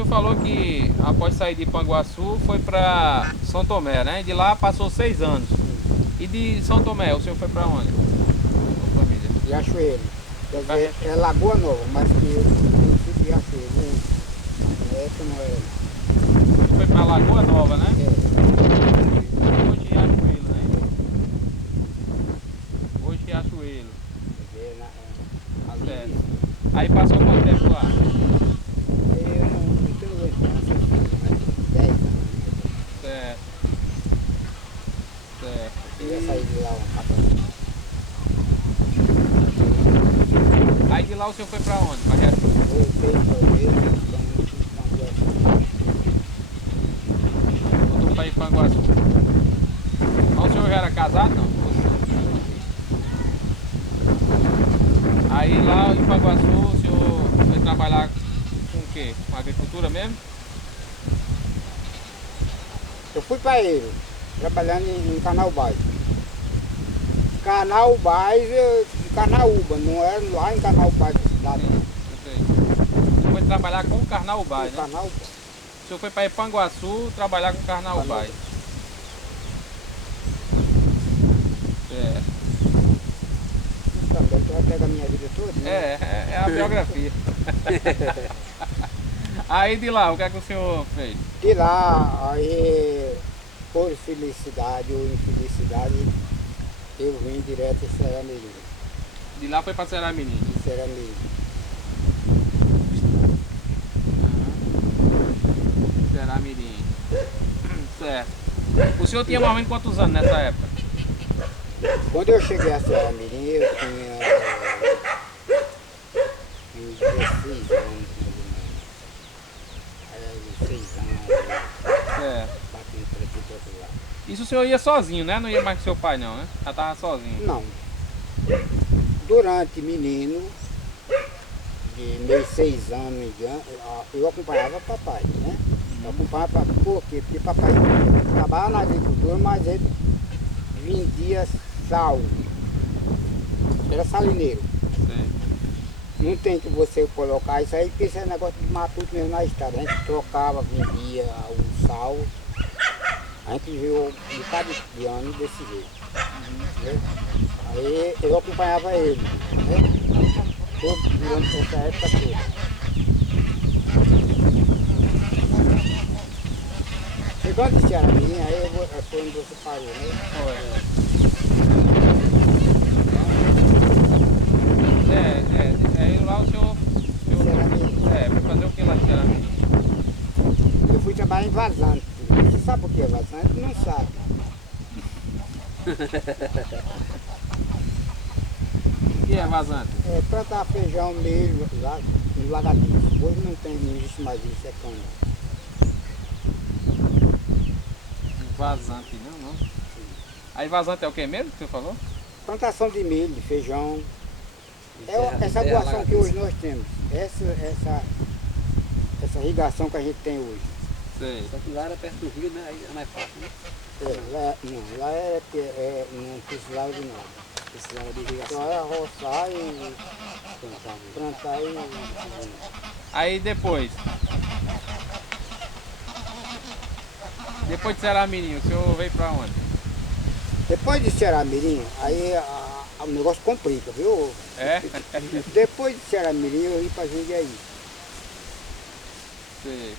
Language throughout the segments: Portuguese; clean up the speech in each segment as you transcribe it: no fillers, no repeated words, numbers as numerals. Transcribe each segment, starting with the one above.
senhor falou que após sair de Panguaçu foi para São Tomé, né? De lá passou 6 anos. E de São Tomé, o senhor foi para onde? Com a família? Riachuelo. Quer dizer, é Lagoa Nova, mas que eu conheci de Riachuelo. Essa não é. O senhor foi para Lagoa Nova, né? Hoje Riachuelo, né? Hoje Riachuelo. Certo. Aí passou quanto tempo lá? Aí eu não tenho lembrança, mas 10 anos. Certo. Certo. Eu ia sair de lá um rapaz. Aí de lá o senhor foi para onde? Para Riachuelo? Voltei para o mesmo, Voltou para Ipanguaçu. Mas o senhor já era casado, não? Aí lá em Ipanguaçu o senhor foi trabalhar com o quê? Com agricultura mesmo? Eu fui para ele, trabalhando em Canaubás. Canaubás, Canaúba, não era lá em Canaubás da cidade. Sim, eu sei. O senhor foi trabalhar com o Carnaubás, né? Canaubás. O senhor foi para Ipanguaçu trabalhar com o Carnaubás. É. Também tu vai pegar a minha vida toda, né? É a biografia. Aí de lá, o que é que o senhor fez? De lá, aí, por felicidade ou infelicidade, eu vim direto em Ceramirim. De lá foi para Ceramirim. De Ceramirim. Ceramirim. Certo. O senhor tinha mais ou menos quantos anos nessa época? Quando eu cheguei a Ceramirim, eu tinha uns 16 anos, mais ou menos. Era 16 anos, Certo. batendo para aqui para outro lado. Isso o senhor ia sozinho, né? Não ia mais com seu pai não, né? Já tava sozinho. Não. Durante menino, de meus 6 anos, eu acompanhava papai, né? Eu acompanhava papai, por quê? Porque papai trabalhava na agricultura, mas ele vendia sal. Era salineiro. Sei. Não tem que você colocar isso aí, porque isso é negócio de matuto mesmo na estrada. A gente trocava, vendia o sal. A gente viu um bocado de ano desse jeito. Né? Aí eu acompanhava ele, né? Durante essa época toda. Chegando de Ceará, aí foi onde você parou, né? Aí lá o senhor foi fazer o que lá de Ceramirim? Eu fui trabalhar em vazante. Você sabe o que é vazante? Não sabe. O que é vazante? É plantar feijão, milho, lá no Lagartixa. Hoje não existe mais isso, é cana. Vazante, não. Aí vazante é o que mesmo que você falou? Plantação de milho, de feijão. Essa doação que hoje nós temos. Essa irrigação que a gente tem hoje. Sei. Só que lá era perto do rio, né? Aí é mais fácil, né? Não precisava de nada. Precisava de irrigação. Só era roçar e plantar e... Aí depois de Ceramirim, o senhor veio pra onde? Depois de Ceramirim, aí o negócio complica, viu? É? Depois de Ceramirim, eu vim para Jundiaí. Sei.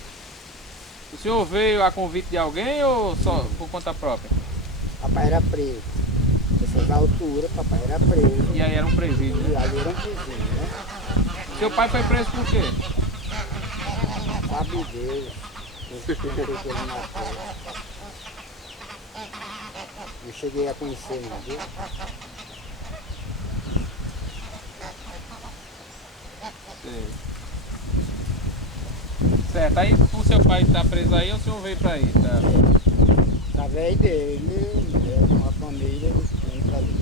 O senhor veio a convite de alguém ou só por conta própria? Papai era preso. Nessas alturas, papai era preso. E aí era um presídio, E né? ali era um presídio, né? Seu pai foi preso por quê? Sabe Deus. Não sei que ele matou. Não cheguei a conhecer, não, viu? Sei. Certo, aí o seu pai está preso aí, o senhor veio pra aí, tá? Através dele, com a família, ele vem para ali.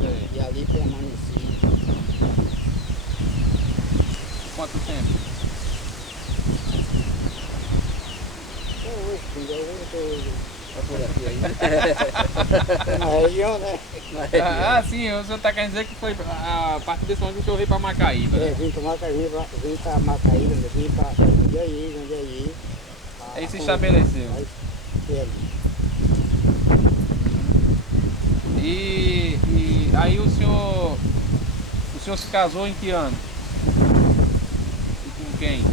Sei. E ali permaneci. Quanto tempo? Até hoje, filho, eu estou Pra por aqui aí. Na região, né? Ah, sim, o senhor está querendo dizer que foi a partir desse momento que o senhor veio para Macaíba, É, né? vim para Macaíba, vim para Macaíba, vim para Jundiaí. Aí se estabeleceu. Aí, ali. E aí o senhor se casou em que ano? E com quem?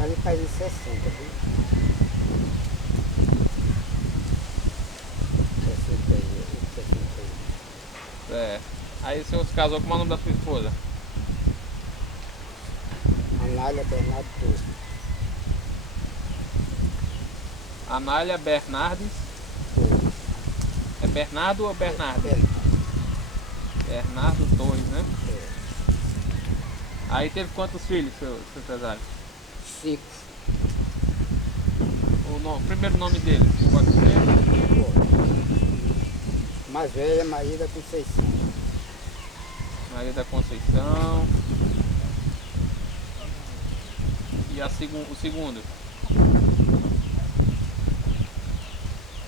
Ali faz em 60, viu? 61. É. Aí o senhor se casou com o nome da sua esposa? Anália Bernardo Torres. Anália Bernardes. É Bernardo ou Bernardo? Bernardo Torres, né? Aí teve quantos filhos, seu empresário? 5. O primeiro nome dele, pode ser? Mais velha, Maria da Conceição. Maria da Conceição. E o segundo?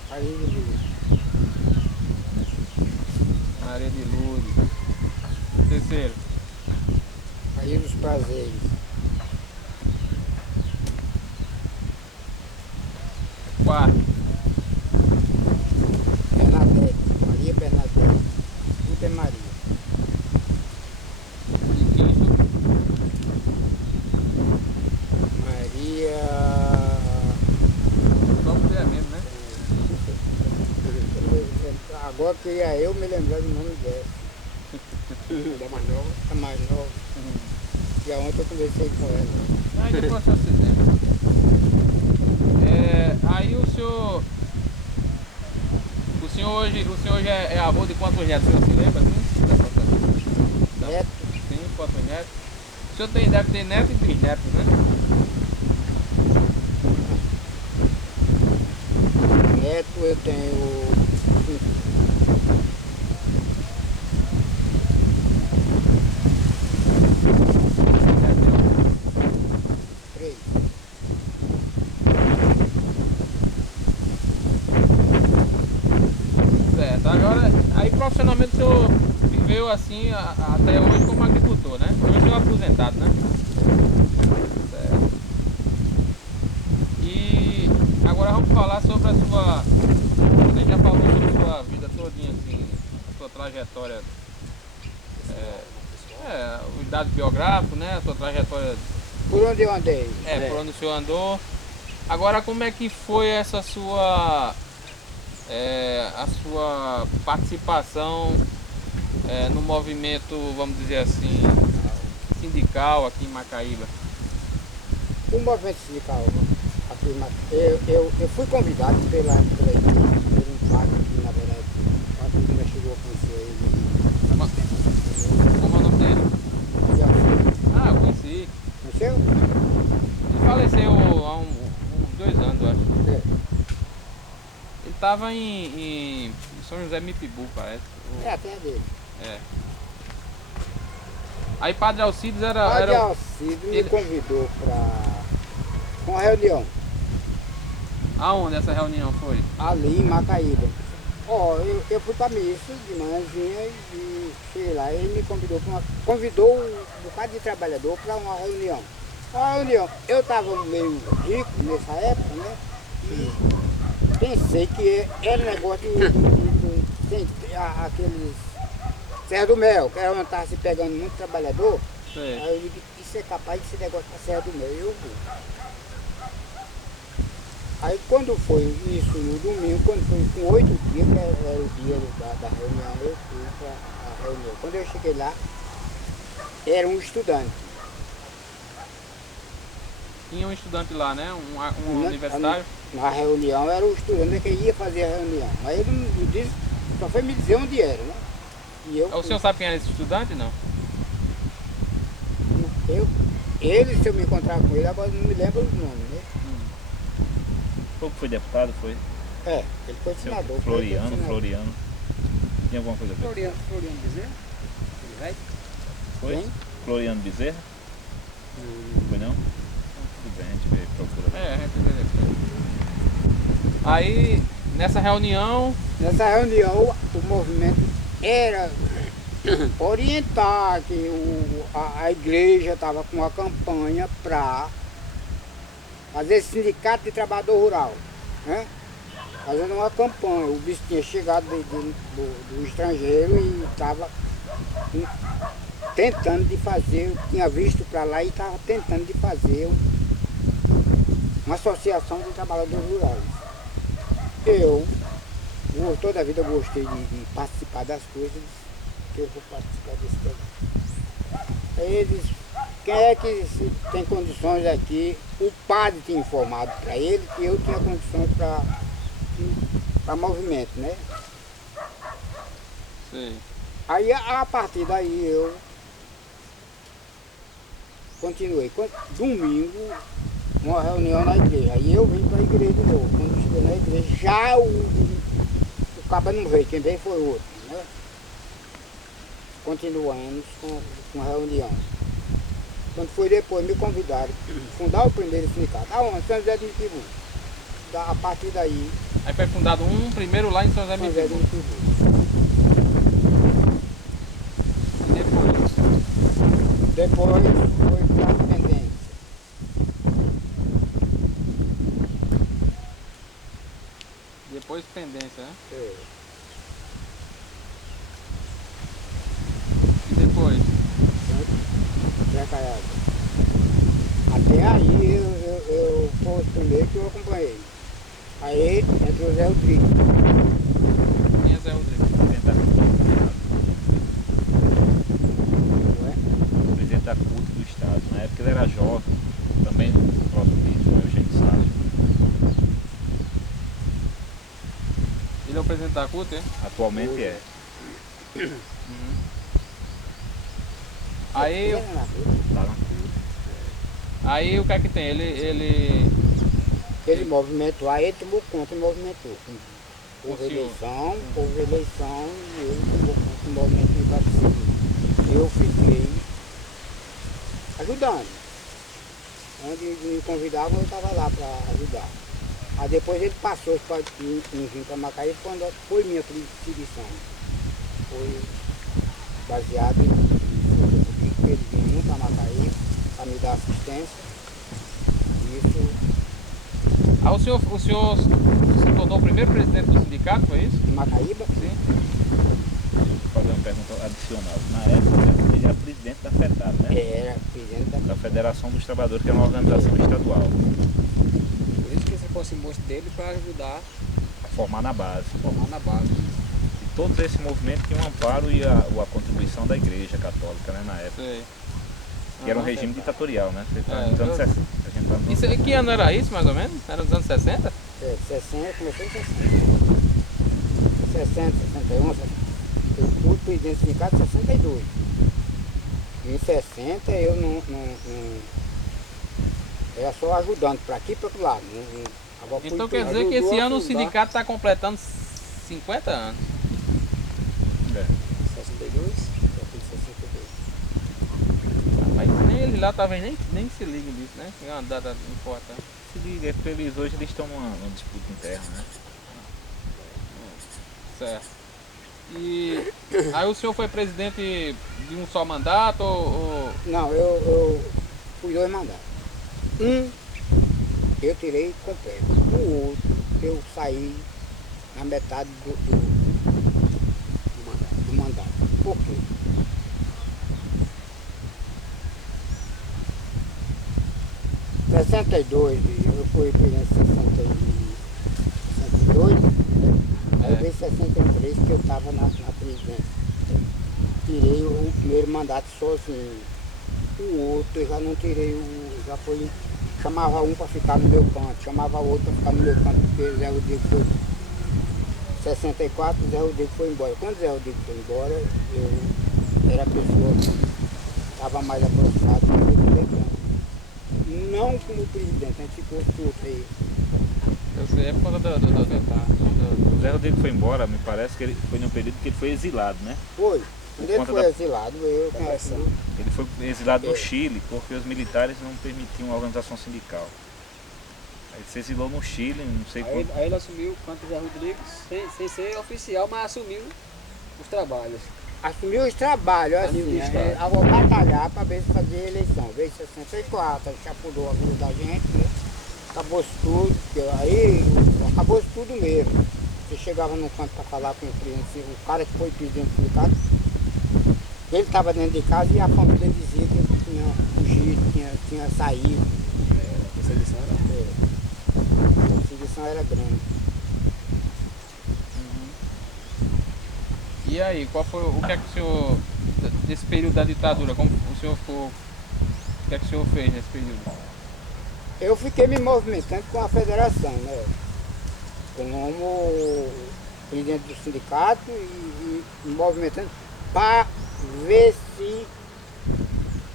Maria de Luz. Maria de Lourdes. O terceiro? Maria dos Prazeres. Quarto? Bernadette. Maria Bernadette. Tudo é Maria. E quinto? Maria. Só mulher mesmo, né? Agora queria eu me lembrar do nome dela. Da mais nova. A mais nova. E ontem eu conversei com ela. Aí depois o senhor se lembra. Aí o senhor hoje é avô de quantos netos? O senhor se lembra assim? Neto. Sim, quantos netos? O senhor deve ter neto e bisnetos, né? Neto eu tenho 3. Certo, agora, aí profissionalmente o senhor viveu assim até hoje como agricultor, né? Hoje o senhor é aposentado, né? Certo. E agora vamos falar sobre a sua... Você já falou sobre a sua vida todinha, assim, a sua trajetória, os dados biográficos, né? A sua trajetória, Por onde eu andei? por onde o senhor andou. Agora, como é que foi essa sua... a sua participação no movimento, vamos dizer assim, sindical aqui em Macaíba? O movimento sindical aqui em Macaíba, eu fui convidado pela igreja, por um padre que, na verdade, a menina chegou a conhecer ele. Como é o nome dele? Ah, eu conheci. Conheceu? Ele faleceu há uns 2 anos, eu acho. É. Ele estava em São José Mipibu, parece. É a terra dele. É. Aí Padre Alcides Padre Alcides me ele- convidou para uma reunião Aonde essa reunião foi? ali em Macaíba. Ó, eu fui para missa de manhãzinha e cheguei lá. Ele me convidou um bocado de trabalhador para uma reunião. Uma reunião. Eu estava meio rico nessa época, né? E pensei que era negócio aqueles Serra do Mel, que era onde estava se pegando muito trabalhador. Sei. Aí eu digo, isso é capaz de ser negócio para Serra do Mel. Eu fui. Aí quando foi isso no domingo, quando foi com 8 dias, que era o dia da reunião, eu fui para a reunião. Quando eu cheguei lá, era um estudante. Tinha um estudante lá, né? Um universitário. Na reunião era o estudante que ia fazer a reunião. Mas ele não disse, só foi me dizer onde era, né? E eu O senhor sabe quem era esse estudante, não? ele, se eu me encontrar com ele, agora não me lembro o nome, né? Foi deputado, foi? É, ele foi Seu senador. Floriano. Tinha alguma coisa a ver? Floriano Bezerra? Ele vai? Foi? Quem? Floriano Bezerra? Foi não? Então, tudo bem, a gente vê, procura. É, a gente vê depois. Aí, nessa reunião, Nessa reunião, o movimento era orientar que a igreja estava com uma campanha para fazer sindicato de trabalhador rural, né? Fazendo uma campanha. O bispo tinha chegado do estrangeiro e estava tentando de fazer, tinha visto para lá e estava tentando de fazer uma associação de trabalhadores rurais. Eu, toda a vida gostei de participar das coisas, que eu vou participar desse trabalho. Aí eles, quem é que tem condições aqui? O padre tinha informado para ele que eu tinha condições para movimento, né? sei. Aí a partir daí eu continuei. Domingo, uma reunião na igreja. Aí eu vim para a igreja de novo. Quando eu cheguei na igreja, já o caba não veio, quem veio foi outro, né? Continuamos com a reunião. Quando foi depois, me convidaram a fundar o primeiro sindicato. Aonde? São José de Mitibu. A partir daí, Aí foi fundado um primeiro lá em São José São José de Mitibu. Mitibu. E depois? Depois foi para a Independência. Depois pendência, né? É. E depois? Zé Caiado. Até aí eu foi o primeiro que eu acompanhei. Aí entrou o Zé Rodrigo. Quem é Zé Rodrigo? Presidente da CUT Não é? presidente da CUT do Estado. Na época ele era jovem, também do próprio bispo, Eugênio Sá. Ele é o presidente da CUT, é? Atualmente é. Aí, Era na rua. Tá na CUT. aí o que é que tem? Aquele movimento lá, ele tomou conta e movimentou. Houve O senhor? eleição e ele tomou conta do movimento de participação. Eu fiquei ajudando. Onde me convidavam, eu estava lá para ajudar. Aí depois ele passou para vir para Macaíba, quando foi minha substituição. Foi baseado em ele vinha para Macaíba para me dar assistência. Isso Ah, o senhor se tornou o primeiro presidente do sindicato, foi isso? em Macaíba. Sim. Vou fazer uma pergunta adicional. Na época ele era presidente da FETAB, né? Era presidente Da Federação dos Trabalhadores, que é uma organização estadual. Por isso que se aproximou dele para ajudar A formar na base. a formar na base. E todos esse movimento tinha um amparo e a contribuição da Igreja Católica, né, na época. Sei. Que era um Aham. regime ditatorial, né? Você tá É, nos anos eu- 60. A gente tá nos Isso, anos que ano era isso, mais ou menos? Era nos anos 60? 60, começou em 60. 60, 61, eu fui presidente do sindicato em 62. Em 60 eu não era só ajudando para aqui e para outro lado. Agora fui Então quer dizer que esse ajudou a ano o fundar. sindicato está completando 50 anos. É. 62. Eu fui em 62. Mas nem eles lá talvez nem se ligam disso, né? Que é uma data importante. Se liga, é porque eles hoje eles estão numa disputa interna, né? Certo. E aí o senhor foi presidente de um só mandato ou... Não, eu fui 2 mandatos. Um eu tirei completo. O outro eu saí na metade do mandato. Por quê? Em 62, eu fui presidente em 62, aí veio 63 que eu estava na presidência. Tirei o primeiro mandato sozinho. O outro eu já não tirei, já foi, chamava um para ficar no meu canto, chamava outro para ficar no meu canto, porque Zé Rodrigo foi 64, Zé Rodrigo foi embora. Quando Zé Rodrigo foi embora, eu era a pessoa que estava mais aproximada do meu canto. Não como presidente, a gente ficou tudo aí. Eu sei, é por conta O Zé Rodrigo foi embora, me parece que ele foi num período que ele foi exilado, né? Foi. Quando ele conta foi da- exilado, eu pressão. Ele foi exilado no É. Chile porque os militares não permitiam a organização sindical. Aí ele se exilou no Chile, não sei Aí, quanto. aí ele assumiu o Canto Zé Rodrigues, sem ser oficial, mas assumiu os trabalhos. assumiu os trabalhos, assim, a vou batalhar para ver se fazia eleição. Veio em 64, chapudou a vida da gente, né? Acabou-se tudo, porque aí acabou-se tudo mesmo. Você chegava no canto para falar com o cara que foi presidente do sindicato, ele estava dentro de casa e a família dizia que ele tinha fugido, tinha saído. A perseguição era. A perseguição era grande. E aí, qual foi o que é que o senhor, desse período da ditadura, como o senhor ficou, o que é que o senhor fez nesse período? Eu fiquei me movimentando com a federação, né? Como presidente do sindicato e me movimentando para ver se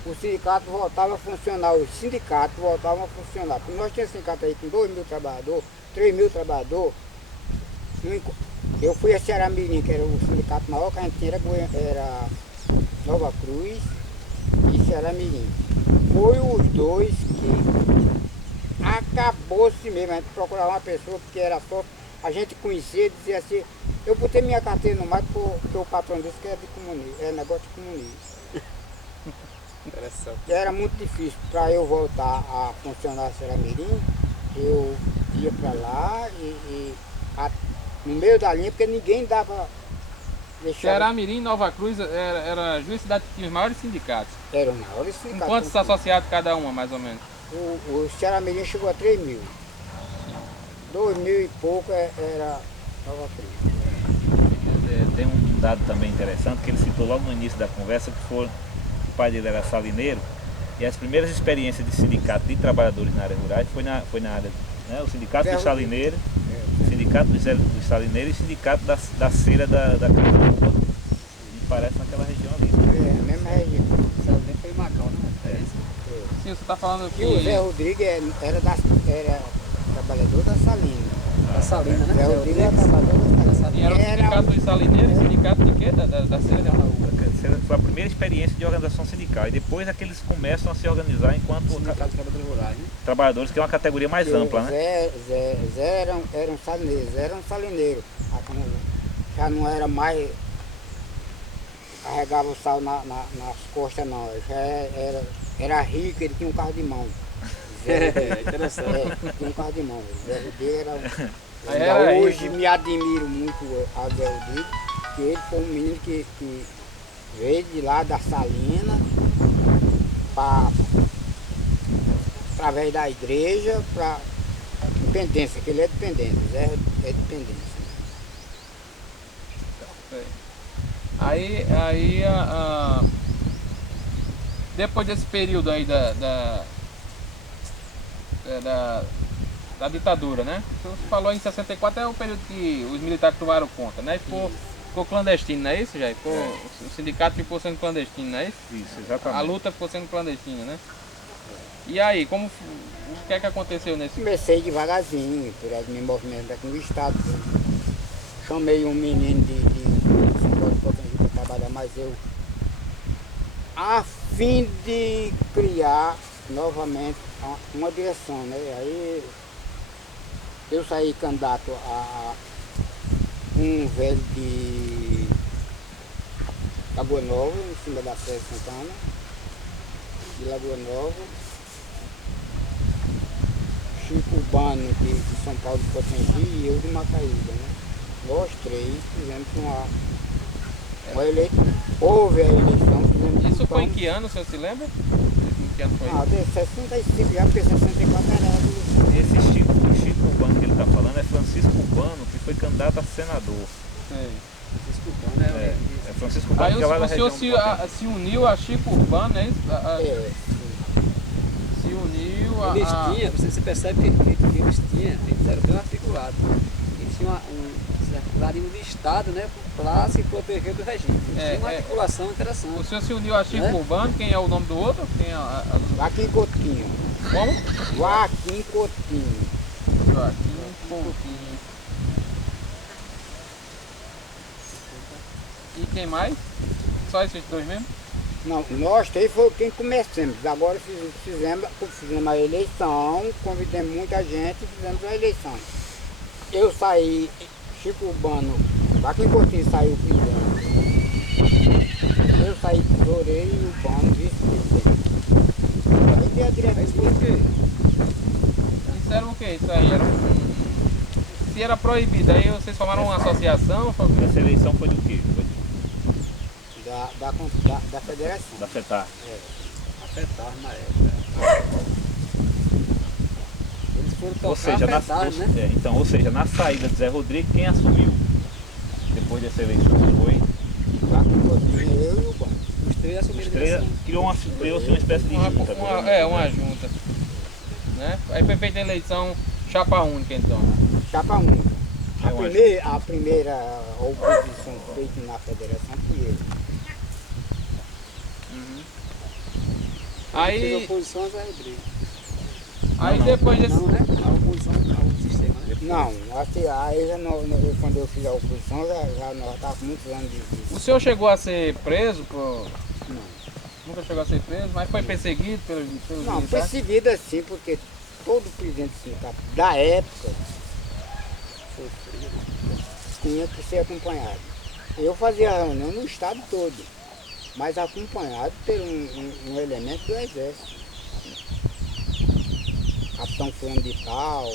o sindicato voltava a funcionar, os sindicatos voltavam a funcionar. Porque nós tínhamos sindicato aí com 2.000 trabalhadores, 3.000 trabalhadores. Eu fui a Ceará Mirim, que era o sindicato maior que a gente tinha, era Nova Cruz e Ceará Mirim. Foi os dois que acabou-se mesmo. A gente procurava uma pessoa que era só, a gente conhecia e dizia assim, eu botei minha carteira no mato porque o patrão disse que é de comunismo, é negócio de comunismo. Interessante. E era muito difícil para eu voltar a funcionar a Ceará Mirim, eu ia para lá no meio da linha, porque ninguém dava. Ceará Mirim e Nova Cruz era as duas cidades que tinham os maiores sindicatos. Era na hora de Com quantos associados cada uma, mais ou menos? O Ceará Mirim chegou a 3.000. 2.000 e pouco era Nova Cruz. Tem um dado também interessante que ele citou logo no início da conversa, que foi, o pai dele era salineiro, e as primeiras experiências de sindicato de trabalhadores na área rural foi na área, né, o sindicato dos salineiros, o sindicato dos salineiros e o sindicato da cera da cana, e parece naquela região ali. É, a mesma região. Salve foi em Macau, né? Sim, você está falando que... E o Zé Rodrigues era trabalhador da Salina. Da Salina, né? Zé Rodrigues era trabalhador da Salina. E era o sindicato dos salineiros, sindicato de quê? Da cera de Araújo. Foi a primeira experiência de organização sindical, e depois é que eles começam a se organizar enquanto Sindicato de Trabalhadores Rurais, né? trabalhadores, que é uma categoria mais ampla, né? Zé eram salineiros, eram salineiros. Já não era mais carregava o sal nas costas não, já era rico, ele tinha um carro de mão. É, interessante. Tinha um carro de mão. Zé Rodrigues Aí era era hoje rico. me admiro muito a Zé Rodrigues, que ele foi um menino que veio de lá da Salina, através da igreja, para dependência, que ele é dependente, Zé é dependência. Aí depois desse período aí da ditadura, né? Você falou em 64 é o período que os militares tomaram conta, né? Ficou clandestino, não é isso, Jair? O sindicato ficou sendo clandestino, não é isso? Isso, A exatamente. luta ficou sendo clandestina, né? E aí, o que é que aconteceu nesse... Comecei devagarzinho, por aí me movimentando aqui no estado. Chamei um menino de para trabalhar, mas eu, a fim de criar novamente uma direção, né? Aí eu saí candidato a um velho de Lagoa Nova, em cima da Praia de Santana, de Lagoa Nova. Chico Urbano de São Paulo de Potengi e eu de Macaíba, né? Nós três fizemos uma eleição. Houve a eleição, fizemos Isso foi em que ano, o senhor se lembra? Em que ano foi? de 65 já, porque 64 era a eleição. Esse Chico Urbano que ele está falando é Francisco Urbano, que foi candidato a senador. Sei. Desculpa, né? É Francisco Urbano, Aí que é lá da o senhor região do Potengi. se uniu a Chico Urbano, é isso? Se uniu a... Eles tinham, você percebe que eles eram bem articulados. Eles tinham articularam de Estado, né? Para se proteger do regime. Eles tinham uma articulação interessante. O senhor se uniu a Chico Urbano, quem é o nome do outro? Quem é Joaquim Coutinho. Como? Joaquim Coutinho. Joaquim pouquinho. E quem mais? Só esses dois mesmo? Não, nós três foi quem começamos. Agora fizemos a eleição, convidamos muita gente e fizemos a eleição. Eu saí, Chico Urbano, aqui em Coutinho saiu presidente. Eu saí tesoureiro e o Urbano vice-presidente. Aí veio a diretoria. Mas por quê? Isso era o quê? Isso aí era Se era proibido, aí vocês formaram uma associação? Essa eleição foi do quê? Foi Da federação. da FETAR. Afetar na época. Eles foram tocar Ou seja, afetaram, né? então, ou seja, na saída de Zé Rodrigues, quem assumiu depois dessa eleição foi Aqui em Coutinho, eu e o Urbano. Os três assumiram a Estrela, direção. criou-se uma espécie de junta. Uma junta. Né? Aí foi feita a eleição chapa única então. Chapa única. É uma A primeira oposição feita na federação fui eu. Fez Aí, oposição a Zé Rodrigues. aí Não. depois desse. Não, né? A oposição ao sistema, né? Não, aí quando eu fiz a oposição, já nós estávamos com muitos anos de. O senhor chegou a ser preso por. Não, Nunca chegou a ser preso, mas foi perseguido pelos não militares? perseguido assim, porque todo presidente sindicato da época tinha que ser acompanhado. Eu fazia reunião no estado todo, mas acompanhado por um elemento do exército. Capitão fulano de tal.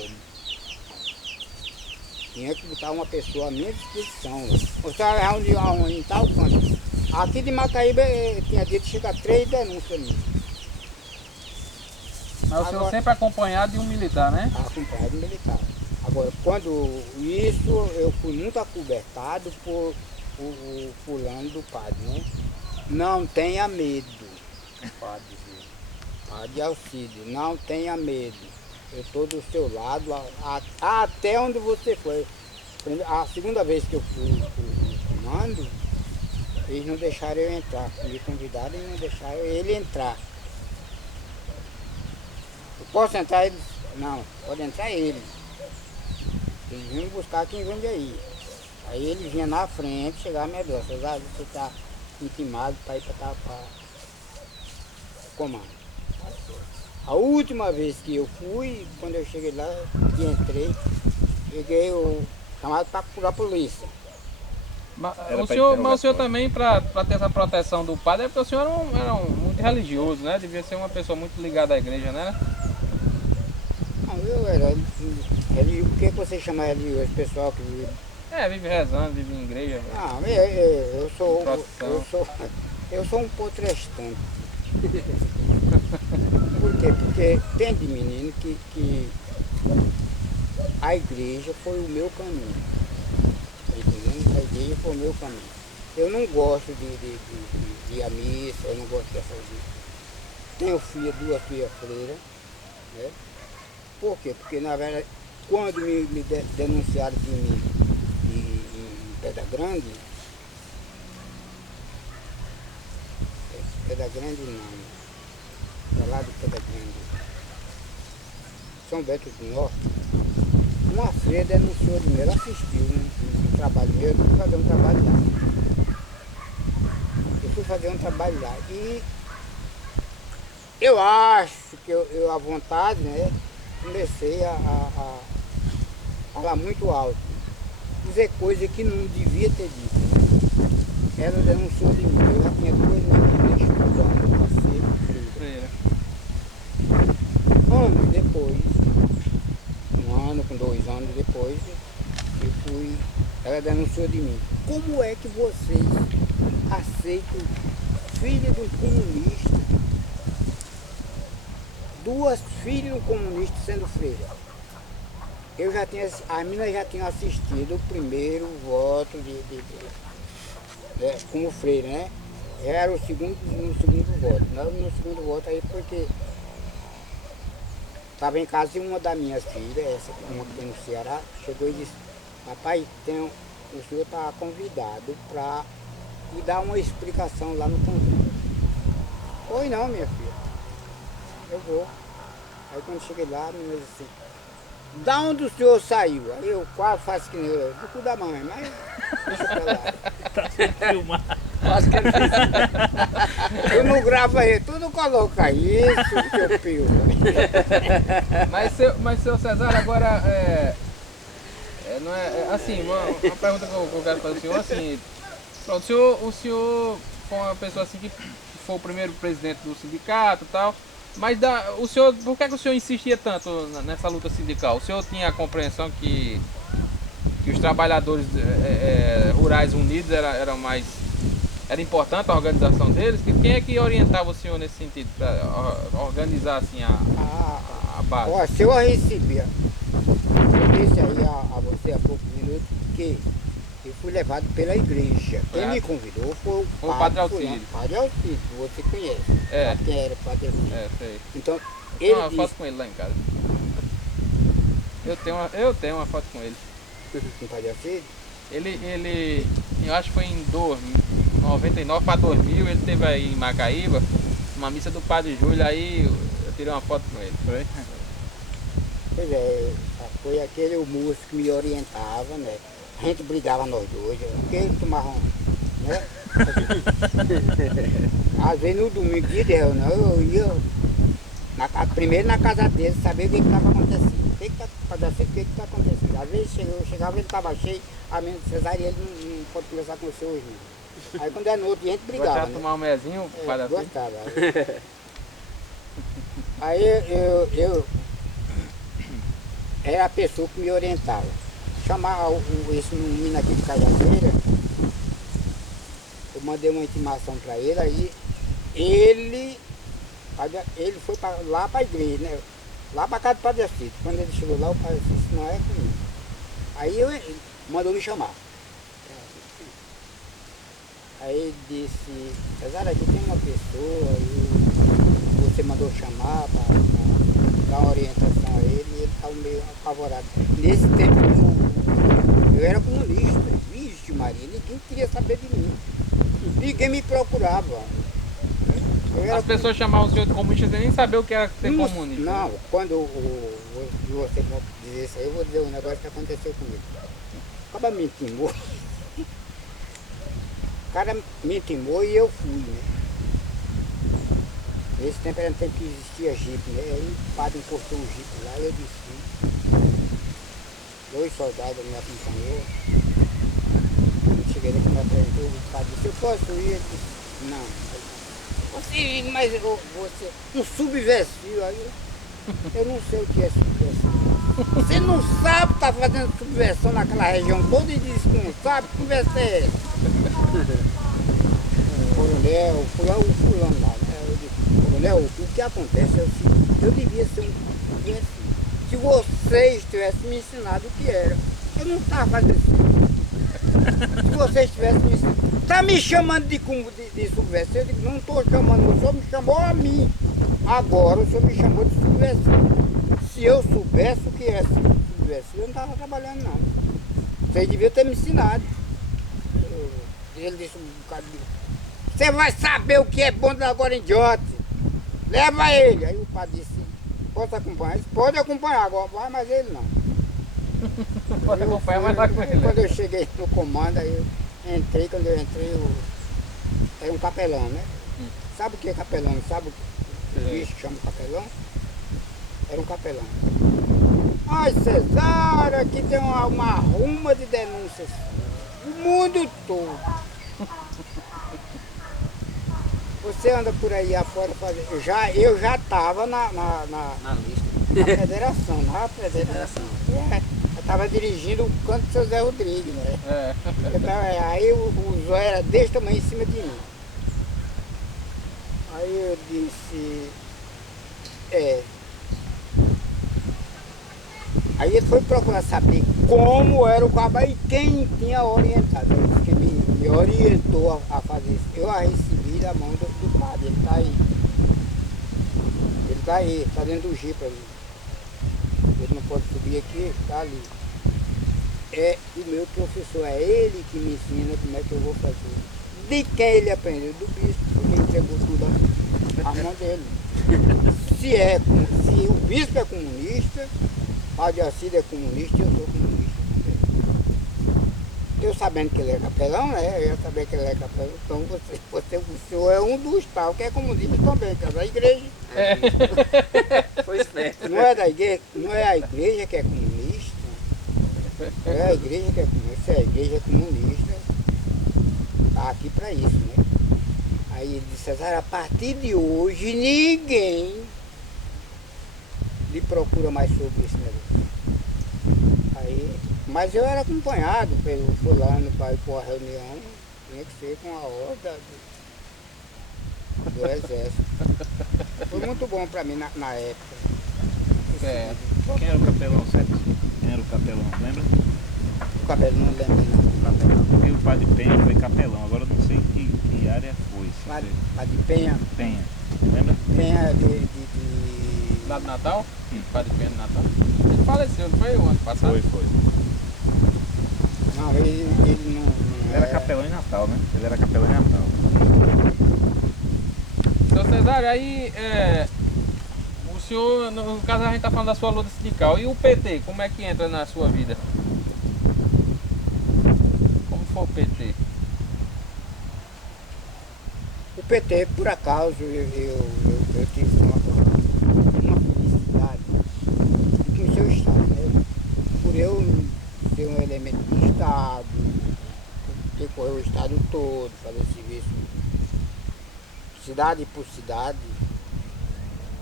Tinha que botar uma pessoa à minha disposição. Você vai reunião em tal canto. Aqui de Macaíba tinha dito que chega 3 denúncias minhas. Mas o senhor Agora- sempre acompanhado de um militar, né? Acompanhado militar. Agora, quando isso, eu fui muito acobertado por o fulano do padre, né? Não tenha medo, padre dizia. Padre Alcide, não tenha medo. Eu estou do seu lado até onde você foi. A segunda vez que eu fui pro comando, eles não deixaram eu entrar. Me convidaram e não deixaram ele entrar. Eu posso entrar? Ele disse, não, pode entrar ele. Eles vinham me buscar aqui em Jundiaí. Aí ele vinha na frente, chegava me abraçar. Você está intimado para ir para o comando. A última vez que eu fui, quando eu cheguei lá, que entrei, peguei o chamado para procurar a polícia. Mas Era o pra senhor interrogatório. também, para ter essa proteção do padre, é porque o senhor era muito religioso, né? Devia ser uma pessoa muito ligada à igreja, né? Não, eu era religioso. O que você chama religioso? Pessoal que vive. Vive rezando, vive em igreja. Não, eu sou. Proteção. Eu sou um protestante. Por quê? Porque tem de menino que a igreja foi o meu caminho. Tá entendendo? A igreja foi o meu caminho. Eu não gosto de ir à missa, eu não gosto dessas coisas. Tenho duas filhas freiras, né? Por quê? Porque na verdade, quando me denunciaram de mim em Pedra Grande não, para lá de Pedra Grande, São Bento do Norte, uma freira denunciou de mim, ela assistiu um trabalho meu, eu fui fazer um trabalho lá. Eu fui fazer um trabalho lá e eu acho que eu à vontade, né, comecei a falar muito alto, dizer coisas que não devia ter dito. Ela denunciou de mim, eu já tinha 2 meninas estudando para ser freira. Anos depois, 1 ano, com 2 anos depois, ela denunciou de mim. Como é que vocês aceitam filha de um comunista, 2 filhas de um comunista sendo freira? As meninas já tinham assistido o primeiro voto como freira, né? Era no segundo voto. No segundo voto aí porque estava em casa de uma das minhas filhas, essa uma que tem no Ceará, chegou e disse, papai, o senhor está convidado para me dar uma explicação lá no convento. Pois não, minha filha, eu vou. Aí quando cheguei lá, a menina disse assim, da onde o senhor saiu? Aí eu quase faço que nem eu, do cu da mãe, mas deixa pra lá. Tá sendo filmado. Quase que ele fez. Eu não gravo aí, tu não coloca isso, seu pio. Mas seu Cesário, agora não assim, uma pergunta que eu quero fazer ao senhor, assim, pronto, o senhor foi uma pessoa assim que foi o primeiro presidente do sindicato e tal, mas por que o senhor insistia tanto nessa luta sindical? O senhor tinha a compreensão que os trabalhadores rurais unidos era importante a organização deles? Quem é que orientava o senhor nesse sentido, para organizar assim a base? Ó, se eu recebia, eu disse aí a você há poucos minutos que eu fui levado pela igreja. Quem me convidou foi o Padre Alcide. Padre Alcide, você conhece. É. Quem era o Padre Alcide. Sei. Então, Eu tenho uma ele foto disse, com ele lá em casa. Eu tenho uma foto com ele. com o Padre Alcide, Eu acho que foi em 99 para 2000, ele esteve aí em Macaíba, uma missa do Padre Júlio, aí eu tirei uma foto com ele. Foi? pois é, foi aquele moço que me orientava, né? A gente brigava nós dois, porque ele tomava, né? Às vezes no domingo, dia de reunião, eu ia primeiro na casa dele, saber o que estava acontecendo. O que está acontecendo? Às vezes eu chegava, ele estava cheio, a minha cesárea, ele não pode conversar com você hoje não. Aí quando é no outro dia, a gente brigava. Gostava de né? tomar um mezinho, Padre Alcide? Gostava. Aí eu era a pessoa que me orientava. Chamar esse menino aqui de Cajazeira, eu mandei uma intimação para ele, aí ele foi lá para a igreja, né? Lá para casa do Padre Alcide. Quando ele chegou lá, o Padre disse, não é comigo. Aí ele mandou me chamar. Aí ele disse, Cesário, aqui tem uma pessoa, e você mandou chamar para dar uma orientação a ele, e ele estava meio apavorado. Nesse tempo eu era comunista, vixe Maria, ninguém queria saber de mim. Ninguém me procurava. As pessoas chamavam o senhor de comunista sem nem saber o que era ser comunista. Não, quando você dizer isso aí, eu vou dizer um negócio que aconteceu comigo. Acaba me intimou. O cara me intimou e eu fui, né? Nesse tempo era um tempo que existia jipe, né? Aí o padre encostou um jipe lá e eu desci. 2 soldados me acompanhou. Eu cheguei lá que me apresentou, o padre disse, eu posso ir? Eu disse, não. Você, mas você, um subversivo, aí eu não sei o que é subversão. Você não sabe que está fazendo subversão naquela região toda e diz que não sabe, que conversa é essa? Coronel, fulano lá, né? Eu disse, coronel, o que acontece é o seguinte, eu devia ser um subversivo. Se vocês tivessem me ensinado o que era, eu não estava fazendo isso. Se vocês tivessem me ensinado. Está me chamando de subversivo? Eu digo, não estou chamando, o senhor me chamou a mim. Agora o senhor me chamou de subversivo. Se eu soubesse o que é subversivo, eu não estava trabalhando não. Vocês deviam ter me ensinado. Ele disse um bocado de... Você vai saber o que é bom agora em diante. Leva ele. Aí o padre disse, posso acompanhar? Ele disse, pode acompanhar agora, vai, mas ele não. Pode acompanhar, mas vai com ele. Quando eu cheguei no comando, aí eu entrei, quando eu entrei, era um capelão, né? Sabe o que é capelão? Sabe o bicho que chama capelão? Era um capelão. Ai, Cesário, aqui tem uma ruma de denúncias. O mundo todo. Você anda por aí afora fazendo. Eu já estava na lista. federação, eu estava dirigindo o canto do seu Zé Rodrigues, né? Aí o zóio era desse tamanho em cima de mim. Aí eu disse, Aí ele foi procurar saber como era o cabo e quem tinha orientado. Ele disse que me orientou a fazer isso. Eu a recebi da mão do padre, ele está aí. Ele está aí, está dentro do jipe ali. Ele não pode subir aqui, está ali. É o meu professor, é ele que me ensina como é que eu vou fazer. De quem ele aprendeu? Do bispo, porque ele entregou tudo à mão dele. Se o bispo é comunista, Adiacida é comunista e eu sou comunista também. Eu sabendo que ele é capelão, né? Eu sabia que ele é capelão, então o senhor é um dos tal que é comunista também, que é da igreja. Foi esperto. Não é da igreja, não é a igreja que é comunista. Não é a igreja que é comunista, se a igreja é comunista, tá aqui para isso, né? Aí ele disse, Cesário, a partir de hoje ninguém lhe procura mais sobre esse negócio. Aí, mas eu era acompanhado pelo fulano para ir para uma reunião, tinha que ser com a ordem do exército. Foi muito bom para mim na época. Certo. Quem era o capelão, Sérgio? Quem era o capelão, lembra? O cabelo não lembro não. Capelão. Porque o Padre Penha foi capelão, agora eu não sei que área foi. Padre Penha. Penha, lembra? Penha Lá do Natal? Padre Penha do Natal. Ele faleceu, não foi o ano passado? Foi. Não, ele não Ele era capelão em Natal, né? Ele era capelão em Natal. Então, Cesário, aí o senhor, no caso a gente tá falando da sua luta sindical, e o PT, como é que entra na sua vida? Como foi o PT? O PT, por acaso, eu tive uma felicidade de conhecer o Estado, né? Por eu ser um elemento do Estado, percorrer o Estado todo, fazer serviço cidade por cidade,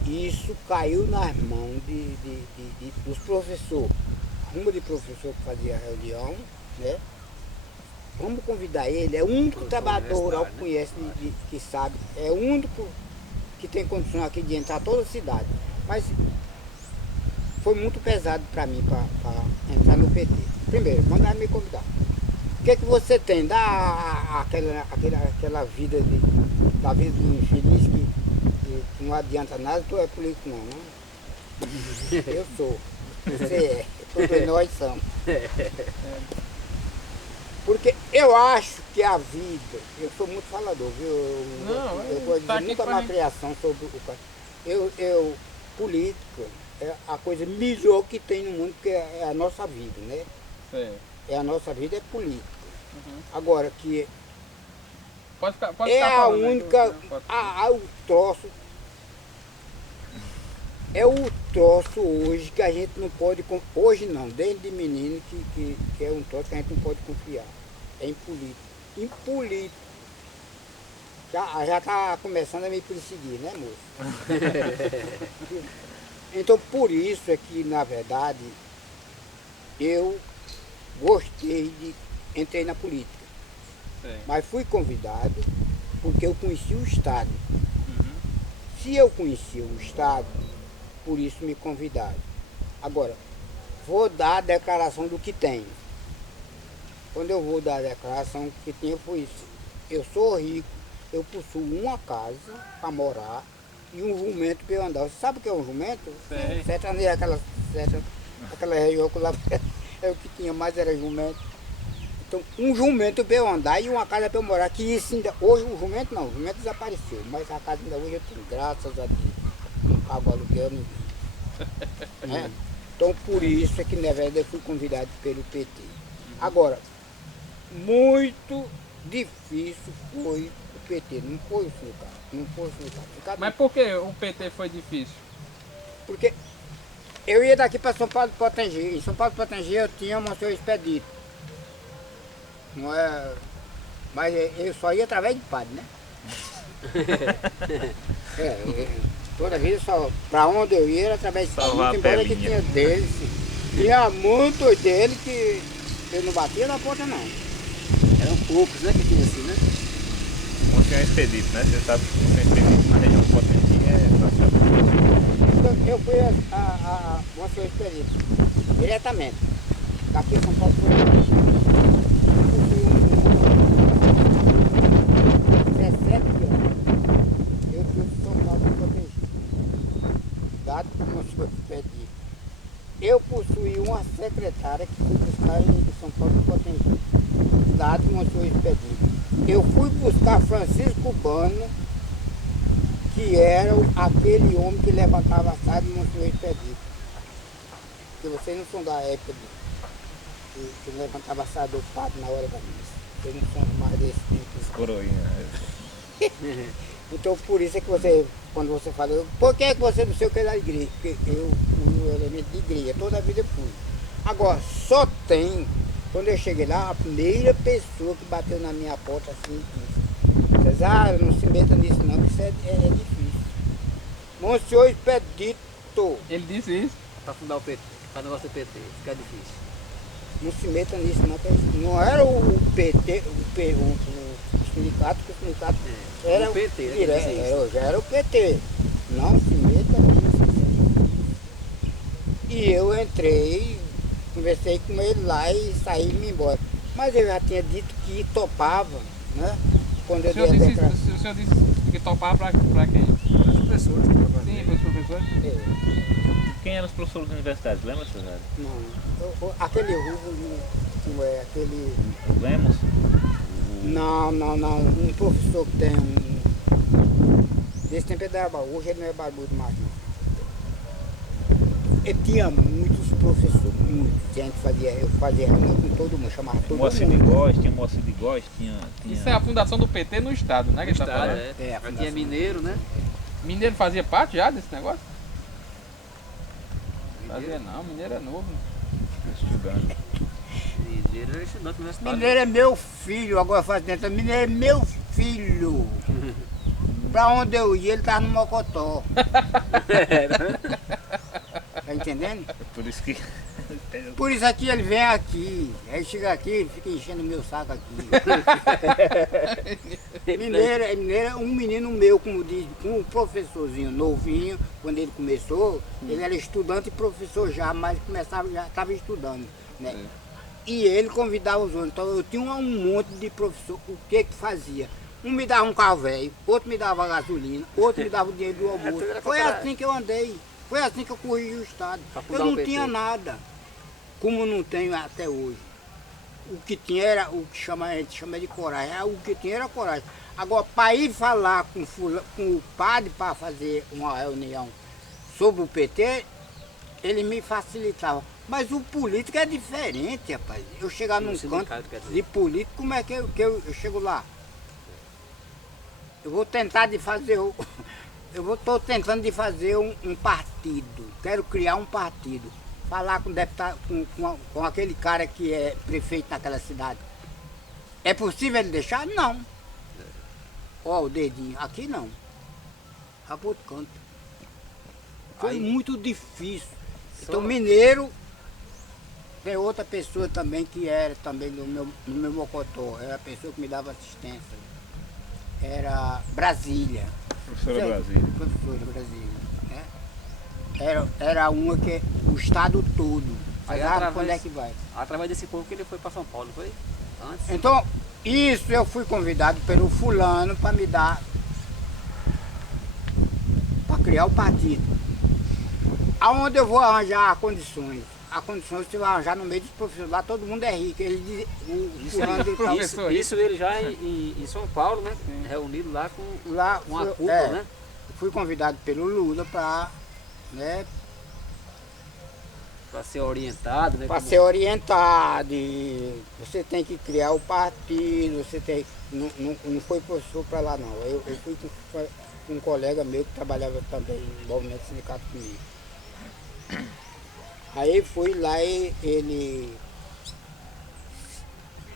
isso caiu nas mãos dos professores. Uma de professor que fazia a reunião, né? Vamos convidar ele, é o único trabalhador rural que conhece, que sabe, é o único que tem condição aqui de entrar toda a cidade. Mas foi muito pesado para mim para entrar no PT. Primeiro, mandaram me convidar. O que você tem? Dá aquela vida da vida do infeliz que não adianta nada, tu é político não, né? Eu sou. Você é. Todos nós somos. Porque eu acho que a vida, eu sou muito falador, viu? Eu vou dizer muita malcriação sobre o cara. Política é a coisa melhor que tem no mundo, porque é a nossa vida, né? É a nossa vida, é política. Uhum. Agora que pode é ficar a falando, única, o troço, é o troço hoje que a gente não pode, hoje não, desde menino que é um troço que a gente não pode confiar, é em político. Em político, já está começando a me perseguir, né, moço? Então por isso é que, na verdade, eu gostei entrei na política. Sim. Mas fui convidado porque eu conheci o Estado. Uhum. Se eu conhecia o Estado, por isso me convidaram. Agora, vou dar a declaração do que tenho. Quando eu vou dar a declaração do que tenho, foi isso. Eu sou rico, eu possuo uma casa para morar e um jumento para eu andar. Você sabe o que é um jumento? Sertaneja, aquela região que lá é o que tinha mais, era jumento. Então, um jumento para eu andar e uma casa para eu morar, que isso ainda, hoje o jumento não, o jumento desapareceu, mas a casa ainda hoje eu tenho, graças a Deus, não pago aluguel ninguém. Né? Então, por isso é que, na verdade, eu fui convidado pelo PT. Agora, muito difícil foi o PT, não foi o sindicato, não foi o sindicato. Mas por que o PT foi difícil? Porque eu ia daqui para São Paulo do Potengi, em São Paulo do Potengi eu tinha o seu expedito. Não é, mas eu só ia através de padre, né? Toda vez só, para onde eu ia era através de padre, muito embora que tinha deles, tinha muitos deles que eu não batia na porta não. Eram poucos, né, que tinha assim, né? Você é expedito, né? Você sabe que você é expedito na região do Potengi Eu fui a Monsenhor Expedito, diretamente. Daqui em São Paulo foi 17 anos. Eu fui de São Paulo para proteger. Dado para o Monsenhor Expedito. Eu possuí uma secretária que fui buscar em São Paulo para proteger. Dado para o Monsenhor Expedito. Eu fui buscar Francisco Bano, que era aquele homem que levantava a saia do Monsenhor Expedito. Porque vocês não são da época que levantava assado do padre na hora da missa. Vocês não são mais desse tipo. Coroinha. Então por isso é que você, quando você fala, por que você não sei o que é da igreja? Porque eu fui um elemento de igreja, toda a vida eu fui. Agora, só tem, quando eu cheguei lá, a primeira pessoa que bateu na minha porta assim, disse, Cesário, não se meta nisso não, que isso é difícil. Monsenhor Expedito, Ele disse isso. Para fundar o PT, para negócio do PT, fica difícil. não se meta nisso não, que não era o PT, o sindicato, que o sindicato era o PT, né, direto, que dizia isso. já era o PT. Não se meta nisso. E eu entrei, conversei com ele lá e saí e me embora. Mas eu já tinha dito que topava, né? Quando eu O senhor dei a disse, declaração. o senhor disse que topava pra quem? Os professores que trabalham. Sim, para os professores. Quem eram os professores universitários, lembra, Cesário? Não, aquele rubo, não é aquele... O Lemos? Não, um professor que tem desse tempo ele era barbudo, hoje ele não é barbudo mais não. Ele tinha muitos professores, muitos. Eu fazia reunião com todo mundo, chamava todo Moacir de mundo. Góes, tinha Moacir de Góes, tinha... Isso é a fundação do PT no estado, né? Que ele tá Estado, falando. é. É, a Já fundação. tinha mineiro, né? Mineiro fazia parte já desse negócio? Fazia não, mineiro é novo. Estudando. Mineiro era estudante universitário. Mineiro é meu filho, agora faz dentro. Mineiro é meu filho. Pra onde eu ia, ele tava no Mocotó. Tá entendendo? Por isso que... Por isso aqui ele vem aqui. Aí chega aqui, ele fica enchendo o meu saco aqui. Mineiro é um menino meu, como diz, com um professorzinho novinho, quando ele começou, ele era estudante e professor já, mas já estava estudando, né? E ele convidava os outros. Então eu tinha um monte de professor. O que fazia? Um me dava um carro velho, outro me dava gasolina, outro me dava o dinheiro do almoço. Foi assim que eu andei. Foi assim que eu corrigi o estado. Eu não tinha nada, como não tenho até hoje. O que tinha era o que a gente chama de coragem. O que tinha era coragem. Agora, para ir falar com o padre para fazer uma reunião sobre o PT, ele me facilitava. Mas o político é diferente, rapaz. Eu chegar num canto de político, como é que eu chego lá? Eu vou tentar de fazer estou tentando de fazer um partido. Quero criar um partido. Falar com o deputado, com aquele cara que é prefeito naquela cidade. É possível ele deixar? Não. Ó, o dedinho. Aqui não. Vai para outro canto. Foi muito difícil. Então, mineiro, tem outra pessoa também que era também no meu Mocotó. Era a pessoa que me dava assistência. Era Brasília. Professora Brasília. Professora Brasília. Né? Era uma que o estado todo. Aí, Quando é que vai? Através desse povo que ele foi para São Paulo, foi? Antes. Então, isso eu fui convidado pelo fulano para me dar, para criar o partido. Aonde eu vou arranjar condições? A condições você vai arranjar no meio dos professores. Lá todo mundo é rico. Ele diz, Isso ele já em São Paulo, né? Reunido lá com uma cúpula, né? Fui convidado pelo Lula para, né? Para ser orientado, né? Para ser orientado. E você tem que criar o partido. Você tem. Não foi professor para lá não. Eu fui com um colega meu que trabalhava também no movimento sindicato comigo. Aí fui lá e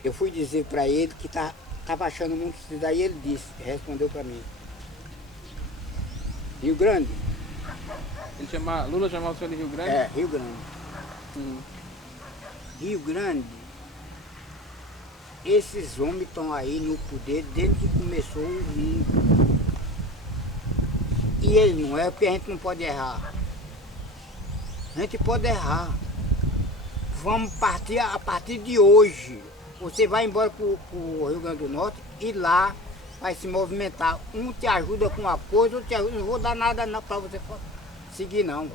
eu fui dizer para ele que estava achando muito isso daí, ele disse, respondeu para mim. Rio Grande? Lula chamava o senhor de Rio Grande? É, Rio Grande. Rio Grande, esses homens estão aí no poder desde que começou o mundo. E ele não é, porque a gente não pode errar. A gente pode errar. Vamos partir a partir de hoje. Você vai embora para o Rio Grande do Norte e lá vai se movimentar. Um te ajuda com uma coisa, outro te ajuda. Não vou dar nada para você seguir não.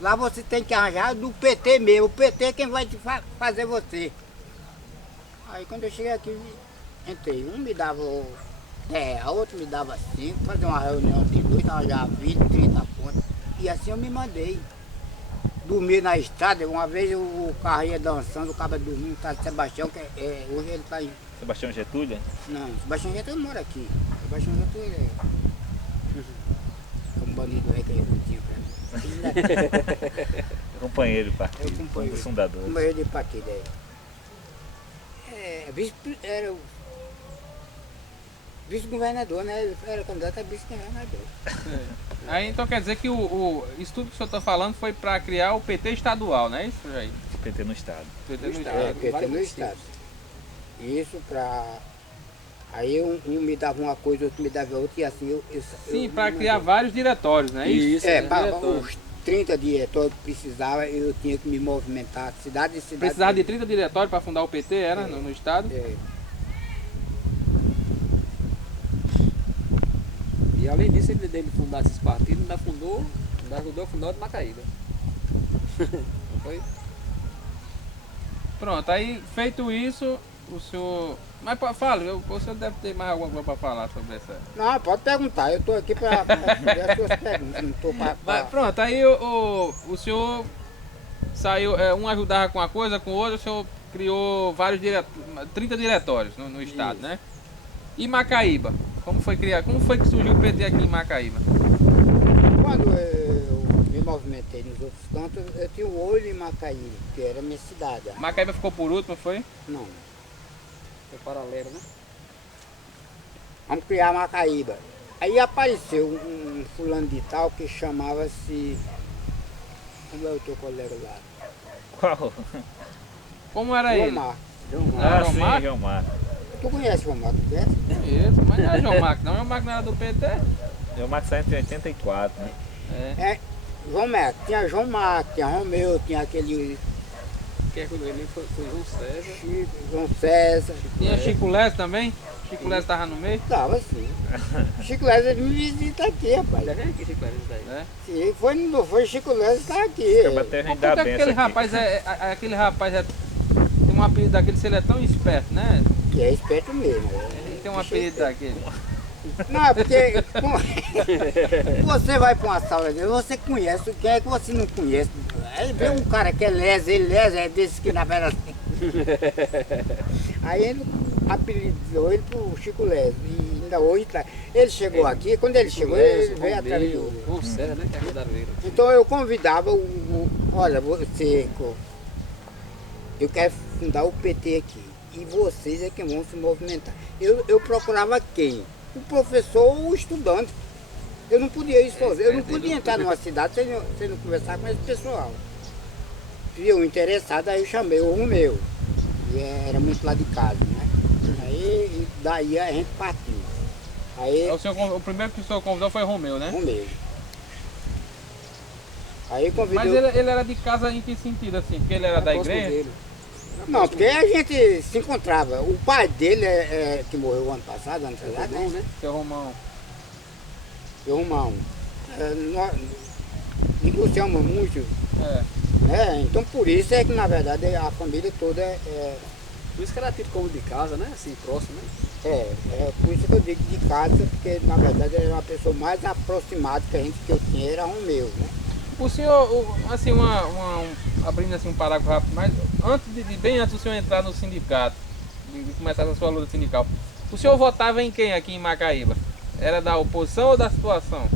Lá você tem que arranjar do PT mesmo. O PT é quem vai te fazer você. Aí quando eu cheguei aqui, entrei. Um me dava 10, outro me dava 5. Fazer uma reunião de 2, arranjava 20, 30 pontos. E assim eu me mandei. dormia na estrada, uma vez o carro ia dançando, o cara dormindo, tá de Sebastião, hoje ele tá em. Sebastião Getúlio? Não, Sebastião Getúlio mora aqui. Sebastião Getúlio é um bandido aí que eu tinha pra mim. Companheiro de partido, um dos fundadores. Companheiro de partido, era o vice-governador, né? Ele era candidato a vice-governador. Aí então quer dizer que isso tudo que o senhor está falando foi para criar o PT estadual, não é isso, Jair? PT no Estado. PT no Estado. Estado. PT no Estado. Isso pra. Aí um me dava uma coisa, outro me dava outra, e assim Sim, para criar vários diretórios, não é isso? Para os 30 diretórios que precisava, eu tinha que me movimentar, cidade. Precisava de 30 diretórios para fundar o PT, era, no Estado? E além disso, ele dele fundar esses partidos, ainda ajudou a fundar o de Macaíba. Não foi? Pronto, aí feito isso, o senhor... Mas fala, o senhor deve ter mais alguma coisa para falar sobre essa... Não, pode perguntar, eu estou aqui para responder as suas perguntas, não estou para... Pronto, aí o senhor saiu, um ajudava com uma coisa, com outra, o senhor criou 30 diretórios no Estado, né? E Macaíba? Como foi que surgiu o PT aqui em Macaíba? Quando eu me movimentei nos outros cantos, eu tinha o olho em Macaíba, que era a minha cidade. Macaíba ficou por último, foi? Não. Foi paralelo, né? Vamos criar Macaíba. Aí apareceu um fulano de tal que chamava-se... Como é o teu colega lá? Qual? Como era ele? João João Sim, Marcos? João Marcos. Tu conhece o João Marcos? Conhece? Isso, mas não é João Marcos, não. João Marcos não era do PT? João Marcos saiu em 84, né? João Marcos. Tinha João Marcos, tinha Romeu, tinha aquele... Quem é que ele foi João César. Chico, João César. Tinha Chico Lés também? Chico Lés estava no meio? Tava sim. Chico Lés me visita aqui, rapaz. Ainda vem aqui, Chico Lés, daí. Sim, não foi Chico Lés que está aqui. Acaba até Por ainda que bem aquele rapaz tem um apelido daquele, se ele é tão esperto, né? Que é esperto mesmo. Ele tem um apelido daquele. Não, porque você vai para uma sala dele, você conhece, quem é que você não conhece? Aí vem um cara que é lesa, ele lesa, é desse que na verdade. Aí ele apelidou ele pro Chico Les. E ainda hoje ele chegou aqui, quando ele chegou, ele veio atrás de mim. João César, né? Que é verdadeiro. Então eu convidava olha, você, eu quero fundar o PT aqui. E vocês é que vão se movimentar. Eu procurava quem? O professor ou o estudante. Eu não podia ir sozinho, eu não podia entrar numa cidade sem não conversar com esse pessoal. E eu interessado, aí eu chamei o Romeu. E era muito lá de casa, né? Aí daí a gente partiu. Aí, O primeiro que o senhor convidou foi Romeu, né? Romeu. Aí convidou. Mas ele era de casa em que sentido, assim? Porque ele era da igreja? Dele. Não, porque a gente se encontrava. O pai dele, que morreu ano passado, ano atrasado, né? Seu Romão. Seu Romão. Nós nos chamamos muito, né? Então por isso é que na verdade a família toda Por isso que era tido como de casa, né? Assim, próximo, né? por isso que eu digo de casa, porque na verdade era uma pessoa mais aproximada que eu tinha, era Romeu, né? O senhor, assim, abrindo assim um parágrafo rápido, mas bem antes do senhor entrar no sindicato, de começar a sua luta sindical, o senhor votava em quem aqui em Macaíba? Era da oposição ou da situação?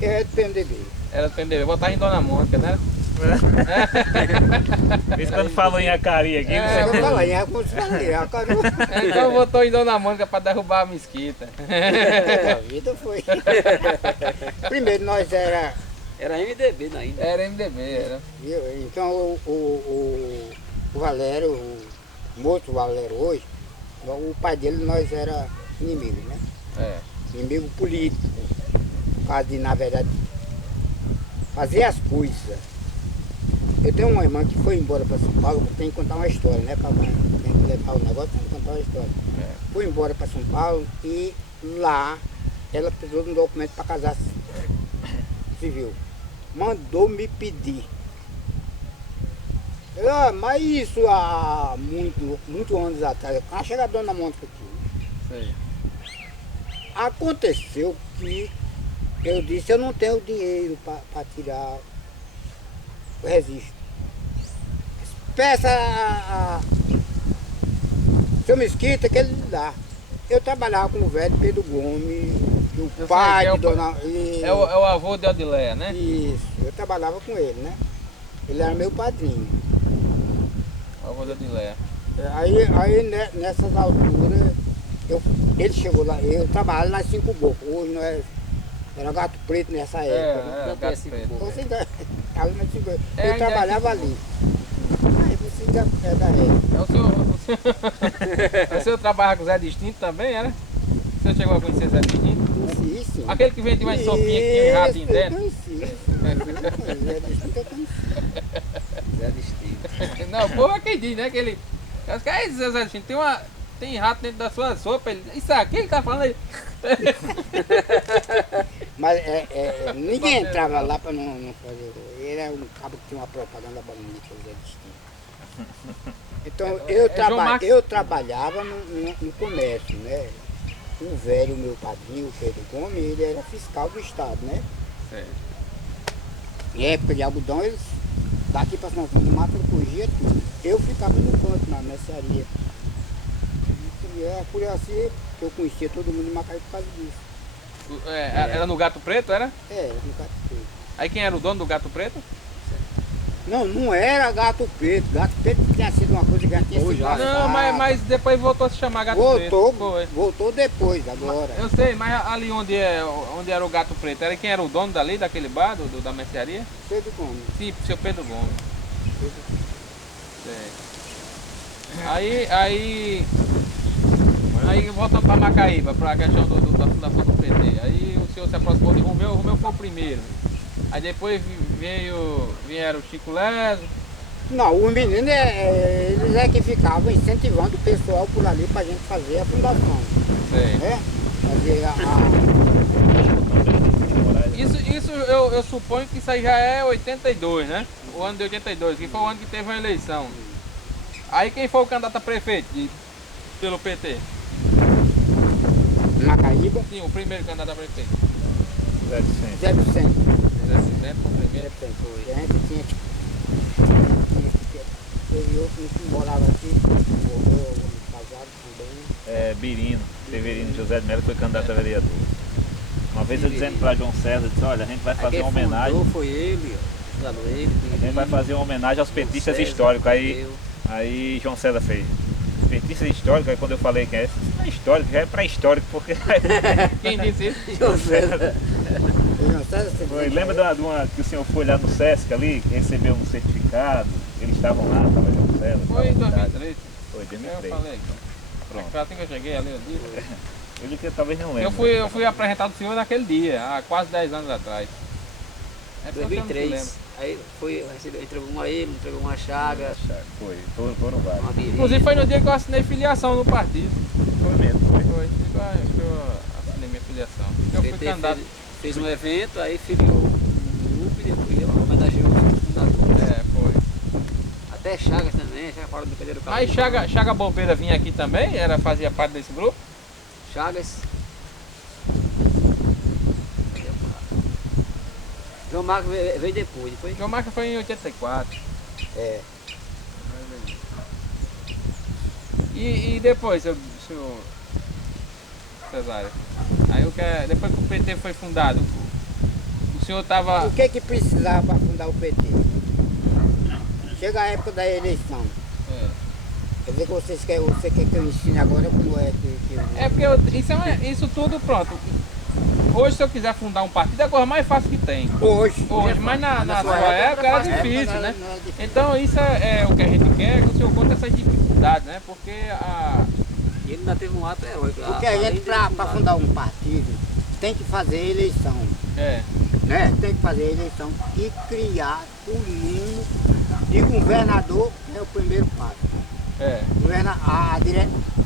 É do PMDB. Era do PMDB, votava em Dona Mônica, né? Isso quando falou em Acari aqui, Eu falei, Então votou em Dona Mônica para derrubar a mesquita. a vida foi. Primeiro nós era MDB ainda. Era MDB, era. Então o Valério, o moço Valério hoje, o pai dele nós era inimigo, né? Inimigo político. Por causa de, na verdade, fazer as coisas. Eu tenho uma irmã que foi embora para São Paulo, tem que contar uma história, né? Para tem que levar o negócio, tem que contar uma história. Foi embora para São Paulo e lá ela precisou de um documento para casar civil. Mandou me pedir. Mas isso há muito anos atrás, quando chega a Dona Mônica aqui. Sei. Aconteceu que eu disse, eu não tenho dinheiro para tirar registro. Peça seu Mesquita que ele dá. Eu trabalhava com o velho Pedro Gomes, o Eu pai sei que de Dona... É o avô de Odileia, né? Isso, eu trabalhava com ele, né? Ele era meu padrinho. O avô de Odileia. Nessas alturas, ele chegou lá, eu trabalhava nas 5 Bocas, hoje não é, era Gato Preto nessa época. Né? Não tem assim, Preto. Você ainda, ali nas 5 Bocas. É, Eu trabalhava ainda é ali. Aí você ainda é da época. É o senhor trabalha com o Zé Distinto também, era? O senhor chegou a conhecer o Zé Distinto? Conheci, sim. Aquele que vendia umas sopinhas que tinha um ratinho Eu dentro? conheci. Zé Distinto eu conheci. Zé Distinto. Não, o povo é quem diz, né? Que ele. Os caras dizem, Zé Distinto, tem rato dentro da sua sopa. Ele, isso aqui ele tá falando aí. Mas ninguém entrava lá para não fazer. Ele era um cabo que tinha uma propaganda bonita, o Zé Distinto. Então João Marcos. eu trabalhava no comércio, né? O velho, meu padrinho, o Pedro Gomes, ele era fiscal do estado, né? Certo. Em época de algodão, eles daqui para São João do Mato corrigia tudo. Eu ficava no canto, na mercearia. E é por assim que eu conhecia todo mundo em Macaé por causa disso. Era no Gato Preto, era? No Gato Preto. Aí quem era o dono do Gato Preto? Não era Gato Preto. Gato Preto tinha sido uma coisa que já tinha sido já. passada. Não, mas depois voltou a se chamar Gato Voltou, Preto. Foi. voltou depois, agora. Eu sei, mas ali onde era o Gato Preto, era quem era o dono dali, daquele bar, da mercearia? Pedro Gomes. Sim, seu Pedro Gomes. Pedro- Sei. Aí voltando para Macaíba, para a questão da fundação do PT. Aí o senhor se aproximou de Romeu, o Romeu foi o primeiro. Aí depois vieram o Chico Leso. Não, os meninos, eles é que ficavam incentivando o pessoal por ali pra gente fazer a fundação. Sei. Né? Fazer Isso eu suponho que isso aí já é 82, né? O ano de 82, que foi o ano que teve a eleição. Aí quem foi o candidato a prefeito pelo PT? Macaíba, Sim, o primeiro candidato a prefeito. Zé Vicente. Zé Vicente. Zé Vicente foi o Zé primeiro. Vicente. A gente tinha teve outro que morava aqui, morreu, casado também. Birino, Severino José de Melo foi candidato a vereador. Uma vez eu dizendo para João César, disse, olha, a gente vai fazer uma homenagem. Foi ele, fundador ele. A gente vai fazer uma homenagem aos petistas históricos. Aí João César fez. Petistas históricos, aí quando eu falei que isso não é histórico, já é pré-histórico, porque. Quem disse isso? João César. Foi, lembra de uma que o senhor foi lá no Sesc ali, que recebeu um certificado, eles estavam lá, estava João César. Foi em tava 2003. Foi, Eu 2003. falei. Pronto. Foi assim que eu cheguei ali, eu disse. Ele que talvez não lembre. Eu fui apresentado ao senhor naquele dia, há quase 10 anos atrás. É porque eu não se lembro. 2003. Aí entregou uma ele, entregou uma chaga, Foi, foram vários. uma birita. Inclusive foi no dia que eu assinei filiação no partido. Foi mesmo, foi. Foi, que eu assinei minha filiação. Eu fui PT candidato. fez um evento, aí filiou um grupo e depois homenageou o fundador. Foi. Até Chagas também, já fora do Pedreiro Mas Chaga Bombeira vinha aqui também? Fazia parte desse grupo? Chagas. João Marcos veio depois. João Marca foi em 84. É. E depois, senhor Cesário? Aí depois que o PT foi fundado, o senhor estava. O que precisava para fundar o PT? Chega a época da eleição. Quer dizer que você quer que eu ensine agora como é que É porque isso tudo pronto. Hoje, se eu quiser fundar um partido, é a coisa mais fácil que tem. Hoje, Mas na sua época era difícil, né? Então, isso é o que a gente quer, que o senhor conta essas dificuldades, né? Porque E ele ainda teve um ato heróico. porque a gente, para fundar um partido, tem que fazer eleição. Né? Tem que fazer eleição e criar o mínimo de governador, que é o primeiro passo.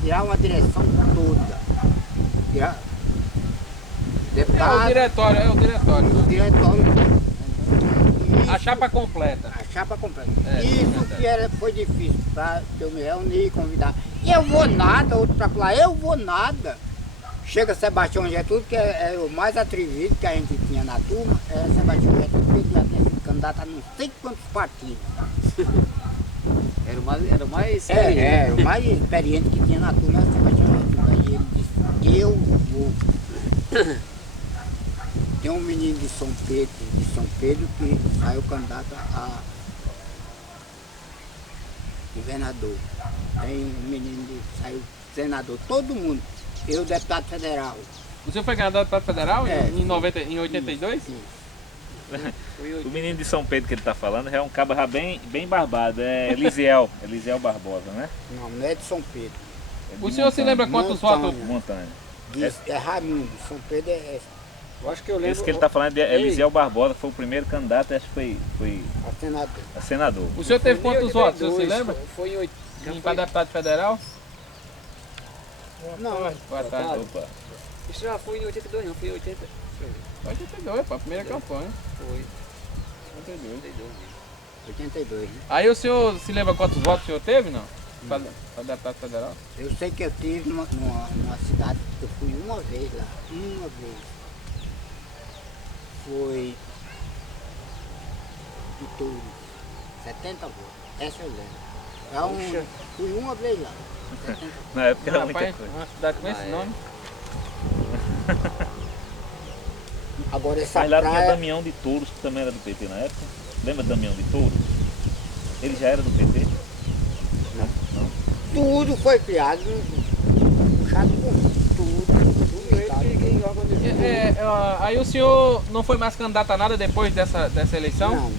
Tirar uma direção toda. É o diretório. O diretório. A chapa completa. A chapa completa. É, Isso que foi difícil para eu me reunir e convidar. Eu vou nada, outro para falar, eu vou nada. Chega Sebastião Getúlio, que é o mais atrevido que a gente tinha na turma, Sebastião Getúlio, que ele já tinha sido candidato a não sei quantos partidos. Era o mais É, o mais experiente que tinha na turma era o Sebastião Retuba. Aí ele disse, eu vou. Tem um menino de São Pedro que saiu candidato a governador. Tem um menino que saiu senador, todo mundo. Eu, deputado federal. O senhor foi candidato para federal É, em 82? Sim. O menino de São Pedro que ele está falando é um cabo já bem barbado, é Elisiel Barbosa, né? Não é de São Pedro. É de O senhor se lembra quantos votos? Montanha. Montanha. É Raimundo, São Pedro é Eu acho que eu lembro. Esse que ele está falando é Elisiel Barbosa, que foi o primeiro candidato, acho que foi a senador. a senador. O senhor teve Foi em quantos votos, o senhor se 82, lembra? Foi em 8. Para deputado federal? Não, Boa tarde. Opa. Isso já foi em 82, não, foi em 80. Deixa eu ver. 82, para a primeira campanha. Foi 82. 82. 82, né? Aí o senhor se lembra quantos votos o senhor teve, não? Para deputado federal? Eu sei que eu tive numa cidade, eu fui uma vez lá, uma vez. Foi de Touro, 70 votos, essa eu lembro. Fui uma vez lá, 70 votos. Na época era muita Rapaz, coisa. uma cidade com esse nome. Agora essa Mas lá tinha praia, Damião de Touros, que também era do PT na época. Lembra Damião de Touros? Ele já era do PT? tudo foi criado, puxado por tudo Eu peguei logo quando eu Aí o senhor não foi mais candidato a nada depois dessa eleição? Não,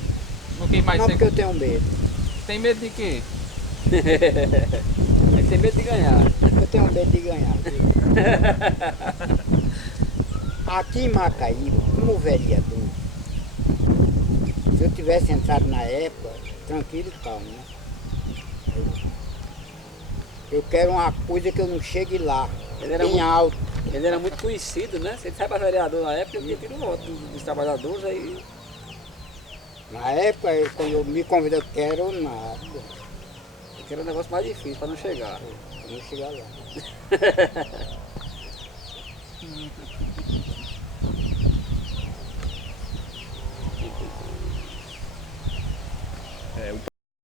Não quis mais não ser. porque eu tenho medo. Tem medo de quê? É que tem medo de ganhar. Eu tenho medo de ganhar. Aqui em Macaíba, como vereador, se eu tivesse entrado na época, tranquilo e calmo, né? Eu quero uma coisa que eu não chegue lá, Ele era bem muito- alto. Ele era muito conhecido, né? Se ele sai para vereador na época, ele tinha tido um voto dos trabalhadores aí. Na época, quando eu me convido, eu quero nada. Que era um negócio mais difícil para não chegar. Eu não chegar lá.